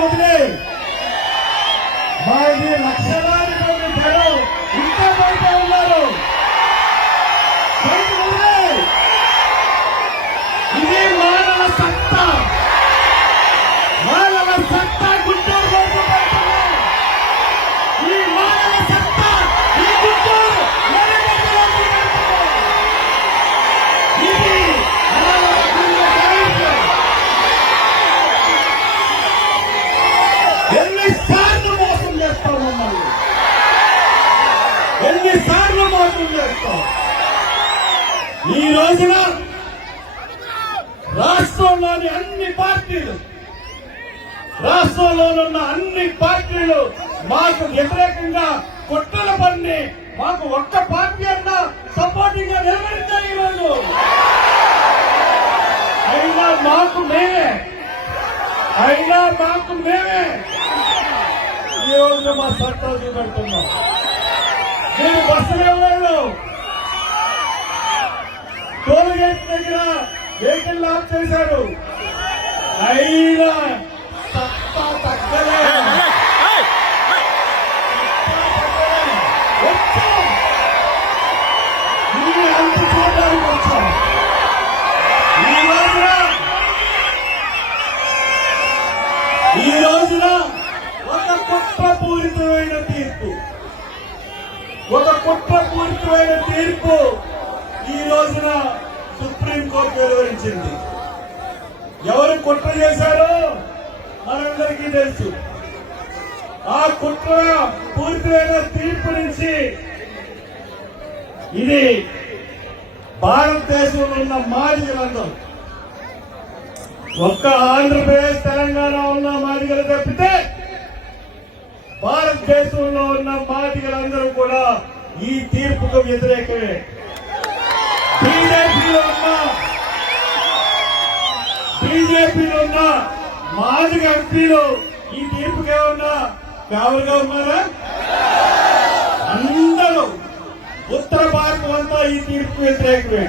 వదిలే. మాది లక్షలాది చేస్తాం. ఈ రోజున రాష్ట్రంలోని అన్ని పార్టీలు రాష్ట్రంలోనున్న అన్ని పార్టీలు మాకు వ్యతిరేకంగా కుట్రల పని మాకు ఒక్క పార్టీ అన్నా సపోర్టింగ్గా నిలబడించాయి ఈరోజు. అయినా మాకు మేమే. అయినా మాకు మేమే. ఈ రోజు మా సత్తాలు చూపెడుతున్నాం. నేను బస్సులు వాళ్ళు టోల్ గేట్ దగ్గర వెహికల్ ఆఫ్ చేశారు అయినా తగ్గలే. చూడడానికి వచ్చాం. ఈ రోజున ఈ రోజున ఒక తీర్పు ఒక కుట్రపూరితమైన తీర్పు ఈ రోజున సుప్రీంకోర్టు వెలువరించింది. ఎవరు కుట్ర చేశారో మనందరికీ తెలుసు. ఆ కుట్ర పూర్తిమైన తీర్పు నుంచి ఇది భారతదేశంలో ఉన్న మాదిగలందరూ ఒక్క ఆంధ్రప్రదేశ్ తెలంగాణ ఉన్న మాదిగలు తప్పితే భారతదేశంలో ఉన్న మాదిగలందరూ కూడా ఈ తీర్పుకు వ్యతిరేకమే బీజేపీలో ఉన్న బీజేపీలో ఉన్న మాదిగ ఎంపీలు ఈ తీర్పుకి ఏమన్నా కావలుగా ఉన్నారా? అందరూ ఉత్తర భారతం అంతా ఈ తీర్పు వ్యతిరేకమే.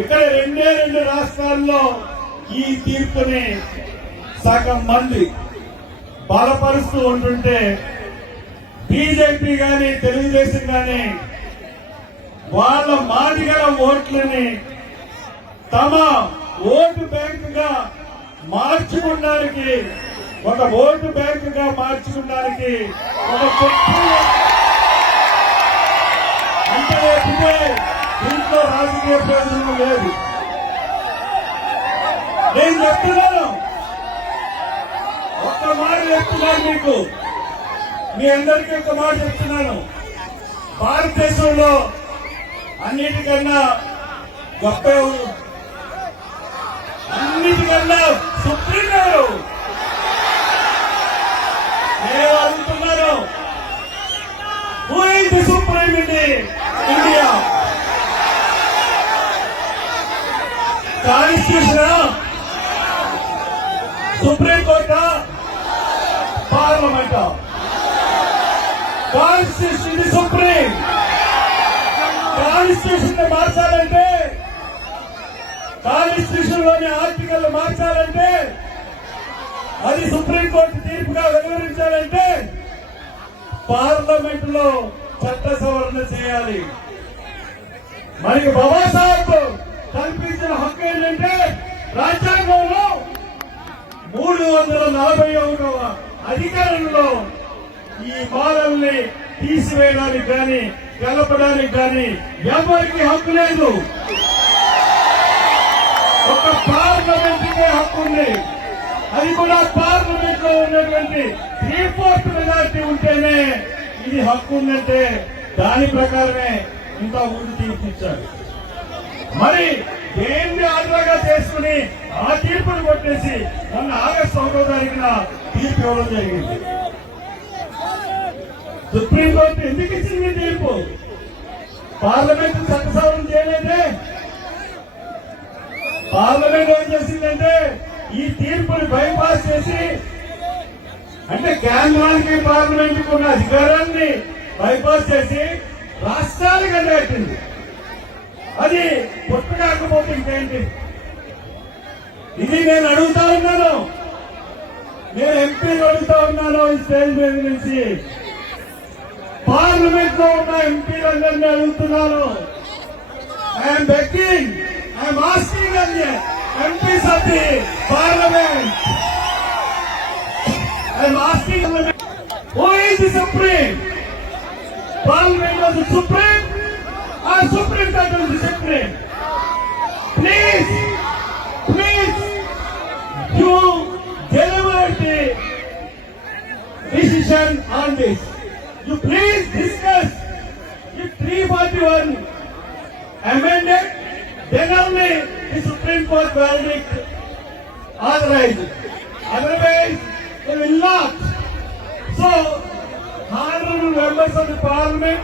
ఇక్కడ రెండే రెండు రాష్ట్రాల్లో ఈ తీర్పుని సగం మంది బలపరుస్తూ ఉంటుంటే బీజేపీ కానీ తెలుగుదేశం కానీ వాళ్ళ మాదిగల ఓట్లని తమ ఓటు బ్యాంకుగా మార్చుకోవడానికి ఒక ఓటు బ్యాంకుగా మార్చుకోవడానికి ఒక చర్చ అంటే దీంట్లో రాజకీయ ప్రయోజనం లేదు. నేను చెప్తున్నాను. ఒక్క మాట చెప్తున్నాను మీకు. మీ అందరికీ ఒక మాట చెప్తున్నాను. భారతదేశంలో అన్నిటికన్నా గొప్ప అన్నిటికన్నా సుప్రీం గారు నేను అడుగుతున్నాను supreme in India constitution supreme కోర్టా పార్లమెంటా కాన్స్టిట్యూషన్ ఇది సుప్రీం కాన్స్టిట్యూషన్ మార్చాలంటే కాన్స్టిట్యూషన్లోని ఆర్టికల్ మార్చాలంటే అది సుప్రీంకోర్టు తీర్పుగా వెలువరించాలంటే పార్లమెంట్లో చట్ట సవరణ చేయాలి. మరి బాబాసాహెబ్ కల్పించిన హక్కు ఏంటంటే రాజ్యాంగంలో మూడు వందల నలభై ఒకటవ అధికారంలో ఈ బాలల్ని తీసివేయడానికి కానీ కలపడానికి కానీ ఎవరికి హక్కు లేదు. ఒక పార్లమెంట్కే హక్కు ఉంది. అది కూడా పార్లమెంట్లో ఉన్నటువంటి త్రీ ఫోర్త్ మెజారిటీ ఉంటేనే ఇది హక్కు ఉందంటే దాని ప్రకారమే ఇంత ఊరు తీర్పిచ్చారు. మరి దేన్ని ఆధారంగా చేసుకుని ఆ తీర్పును కొట్టేసి నన్ను ఆగస్టు ఒకటో తారీఖున తీర్పు ఇవ్వడం జరిగింది. సుప్రీంకోర్టు ఎందుకు ఇచ్చింది తీర్పు? పార్లమెంట్ చట్ట చేయలేదే. పార్లమెంట్ ఏం చేసిందంటే ఈ తీర్పుని బైపాస్ చేసి అంటే కేంద్రానికి పార్లమెంట్ ఉన్న అధికారాన్ని బైపాస్ చేసి రాష్ట్రాలకు అంటగట్టింది అది పుట్టకాకపోతే ఇంకేంటి? ఇది నేను అడుగుతా ఉన్నాను. నేను ఎంపీలు అడుగుతా ఉన్నాను ఈ స్టేజ్ మీద నుంచి. పార్లమెంట్ లో ఉన్న ఎంపీలందరినీ అడుగుతున్నాను I'm begging I'm asking MPs of the parliament I'm asking who is the supreme parliament was the supreme ah supreme court was the supreme please please you deliver the decision on this. You please discuss if 341 amended, then only the Supreme Court verdict authorized. Otherwise, they will not. So, honorable members of the parliament,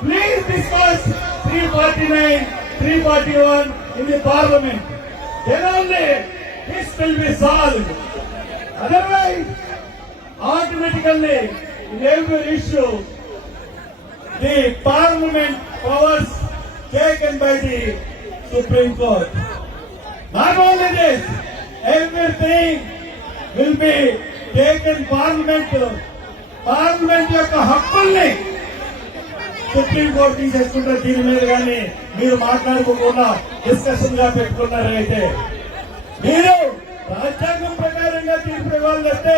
please discuss 349, 341 in the parliament. Then only this will be solved. Otherwise, automatically, labor issue, the parliament powers taken by the Supreme Court. Not only this, everything will be taken parliament, parliament యొక్క హక్కుల్ని supreme court తీసేసుకుంటే దీని మీద కానీ మీరు మాట్లాడుకోకుండా డిస్కషన్గా పెట్టుకున్నారైతే మీరు రాజ్యాంగం ప్రకారంగా తీర్పు ఇవ్వాలంటే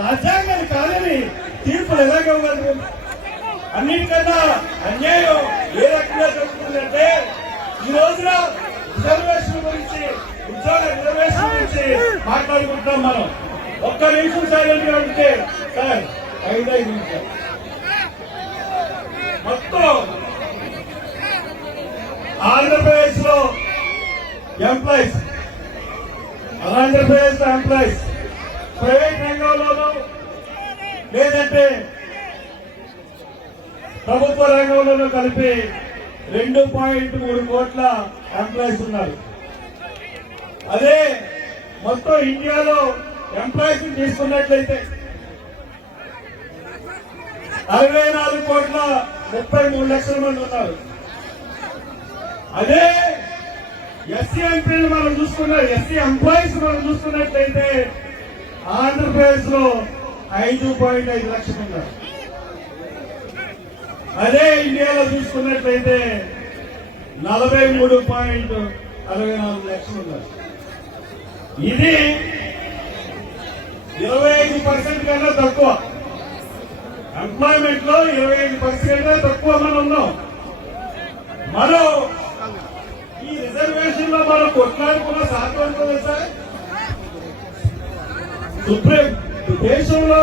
రాజ్యాంగం కాదని తీర్పులు ఎలాగ ఇవ్వగలరు అన్నిటికన్నా అన్యాయం ఏ రకంగా జరుగుతుందంటే ఈ రోజున రిజర్వేషన్ గురించి ఉద్యోగ రిజర్వేషన్ గురించి మాట్లాడుకుంటున్నాం మనం. ఒక్క నిమిషం సైలెంట్గా ఉంటే సార్ ఐదైదు నిమిషాలు. మొత్తం ఆంధ్రప్రదేశ్లో ఎంప్లాయీస్ ఆంధ్రప్రదేశ్లో ఎంప్లాయీస్ ప్రైవేట్ రంగంలోనూ లేదంటే ప్రభుత్వ రంగంలోనూ కలిపి రెండు పాయింట్ మూడు కోట్ల ఎంప్లాయీస్ ఉన్నారు. అదే మొత్తం ఇండియాలో ఎంప్లాయీస్ తీసుకున్నట్లయితే అరవై నాలుగు కోట్ల ముప్పై మూడు లక్షల మంది ఉన్నారు. అదే ఎస్సీ ఎంపీలు మనం చూసుకున్న ఎస్సీ ఎంప్లాయీస్ మనం చూసుకున్నట్లయితే ఆంధ్రప్రదేశ్లో ఐదు పాయింట్ ఐదు లక్షలు ఉన్నారు అదే ఇండియాలో చూసుకున్నట్లయితే నలభై మూడు పాయింట్ అరవై నాలుగు లక్షలు ఉన్నారు ఇది ఇరవై ఐదు పర్సెంట్ కన్నా తక్కువ. ఎంప్లాయ్మెంట్లో ఇరవై ఐదు పర్సెంట్ తక్కువ మనం ఉన్నాం. మనం ఈ రిజర్వేషన్లో మనం కొట్లాడుకున్న శాతం కదా సార్ సుప్రీం దేశంలో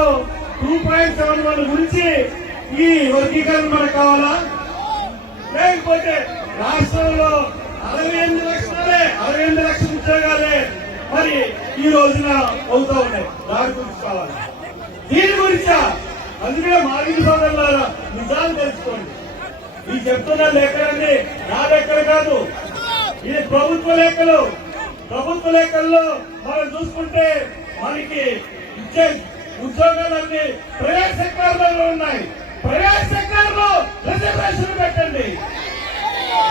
టూ పాయింట్ సెవెన్ వన్ గురించి ఈ వర్గీకరణ మనకు కావాలా? లేకపోతే రాష్ట్రంలో అరవై ఎనిమిది లక్షలే అరవై ఎనిమిది లక్షల ఉద్యోగాలే మరి ఈ రోజున అవుతా ఉన్నాయి. దాని గురించి కావాలి. దీని గురించా? అందుకే మాగిన సోదరులారా నిజాలు తెలుసుకోండి. ఈ చెప్తున్న లెక్కలన్నీ నా లెక్కలు కాదు. ఇది ప్రభుత్వ లెక్కలు. ప్రభుత్వ లెక్కల్లో మనం చూసుకుంటే మనకి ఇచ్చే ఉద్యోగాలన్నీ ప్రైవేట్ సెక్టర్లో ఉన్నాయి. ప్రైవేట్ సెక్టర్లో రిజర్వేషన్ పెట్టండి.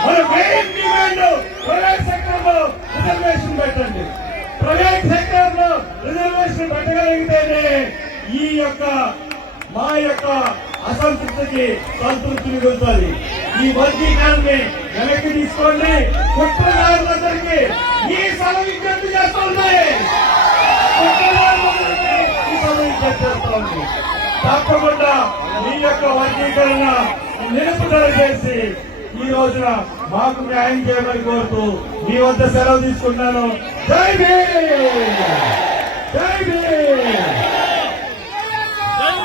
మన మెయిన్ డిమాండ్ ప్రైవేట్ సెక్టర్లో రిజర్వేషన్ పెట్టండి. ప్రైవేట్ సెక్టర్లో రిజర్వేషన్ పెట్టగలిగితేనే ఈ యొక్క మా యొక్క అసంతృప్తికి సంతృప్తి మిగులుతుంది ఈ వర్గీకరణని వెనక్కి తీసుకోండి. కుట్రదారులందరికీ ఈ సభ విజ్ఞప్తి చేస్తున్నాయి కుట్రదారులందరికీ చేస్తా ఉంది తప్పకుండా మీ యొక్క వర్గీకరణ నిలుపుదల చేసి ఈ రోజున మాకు న్యాయం చేయమని కోరుతూ మీ వద్ద సెలవు తీసుకుంటాను జై భీ జై భీ